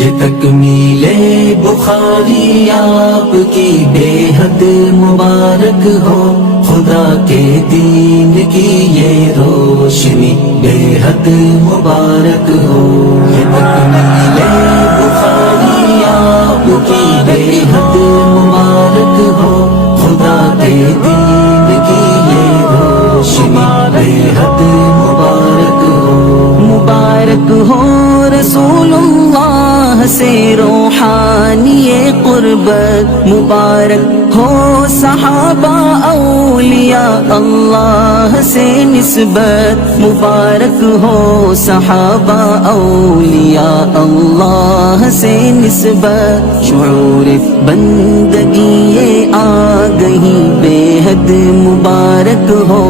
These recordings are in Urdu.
یہ تکمیل بخاری آپ کی بے حد مبارک ہو، خدا کے دین کی یہ روشنی بے حد مبارک ہو۔ یہ تکمیل بخاری آپ کی بے حد مبارک ہو، خدا کے دین کی یہ روشنی بے حد مبارک ہو۔ مبارک ہو رسول اللہ سے روحانی قربت، مبارک ہو صحابہ اولیاء اللہ سے نسبت، مبارک ہو صحابہ اولیاء اللہ سے نسبت۔ شعور بندگی یہ آ گئی بے حد مبارک ہو،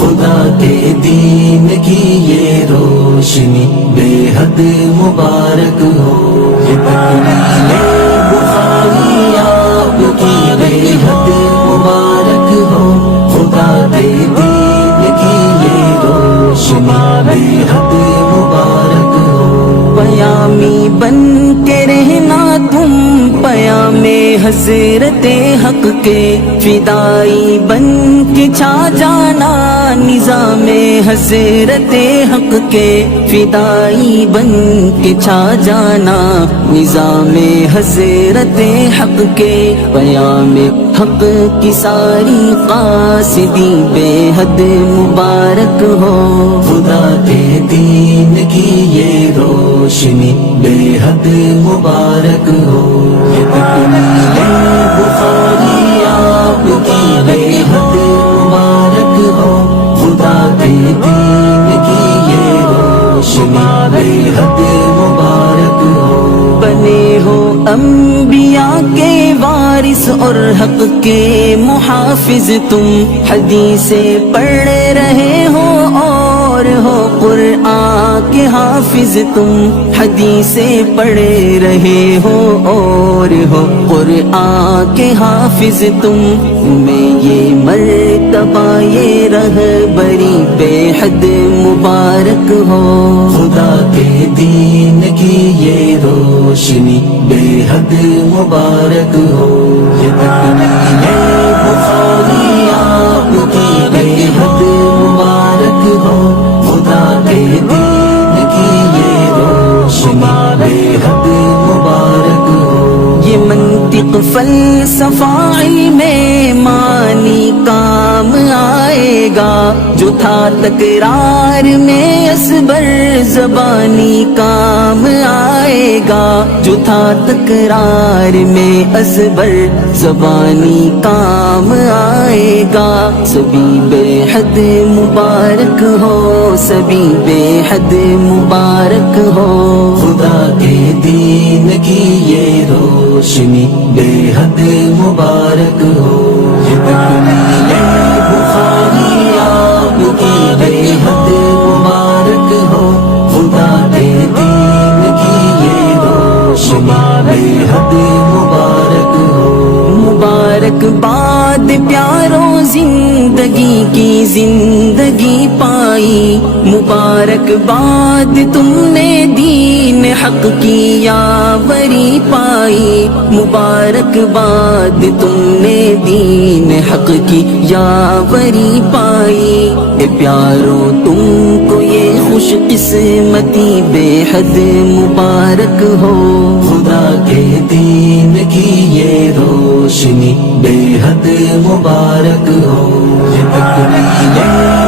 خدا کے دین کی یہ روشنی بے حد مبارک ہو۔ یہ تکمیل بخاری آپ کی بے حد مبارک ہو، خدا کے دین کی یہ روشنی بے حد مبارک ہو۔ پیامی بن کے رہنا تم پیام حضرت حق کے، فدائی بن کے چھا جانا نظام حضرت حق کے، فدائی بن کے چھا جانا نظام حضرت حق کے۔ پیام حق کی ساری قاصدی بے حد مبارک ہو، خدا کے دین کی یہ روشنی بے حد مبارک ہو۔ یہ تکمیل بخاری آپ کی بے حد مبارک ہو، خدا کے دین کی یہ روشنی بے حد مبارک ہو۔ بنے ہو انبیاء کے وارث اور حق کے محافظ تم، حدیثیں پڑھ رہے ہو اور ہو قرآن کے حافظ تم، حدیثیں پڑھ رہے ہو اور ہو قرآن کے حافظ تم۔ میں یہ مرتبہ یہ رہبری بے حد مبارک ہو، خدا کے دین کی یہ روشنی بے حد مبارک ہو۔ یہ تکمیل بخاری آپ کی بے حد مبارک ہو، خدا کے دین کی یہ روشنی بے حد مبارک ہو۔ یہ منطق فلسفہ علم معنی کام آئے گا، جو تھا تکرار میں اصبر زبانی کام آئے گا، جو تھا تکرار میں اصبر زبانی کام آئے گا۔ سبھی بے حد مبارک ہو، سبھی بے حد مبارک ہو، خدا کے دین کی یہ روشنی بے حد مبارک ہو۔ یہ تکمیل بخاری آپ کی بے حد مبارک ہو، خدا کے دین کی یہ روشنی بے حد مبارک ہو۔ مبارک باد پیاروں زندگی کی زندگی پائی، مبارک باد تم نے دین حق کی یاوری پائی، مبارک باد تم نے دین حق کی یاوری پائی۔ اے پیاروں تم کو یہ خوش قسمتی بے حد مبارک ہو، خدا کے دین کی یہ روشنی بے حد مبارک ہو۔ یہ تکمیل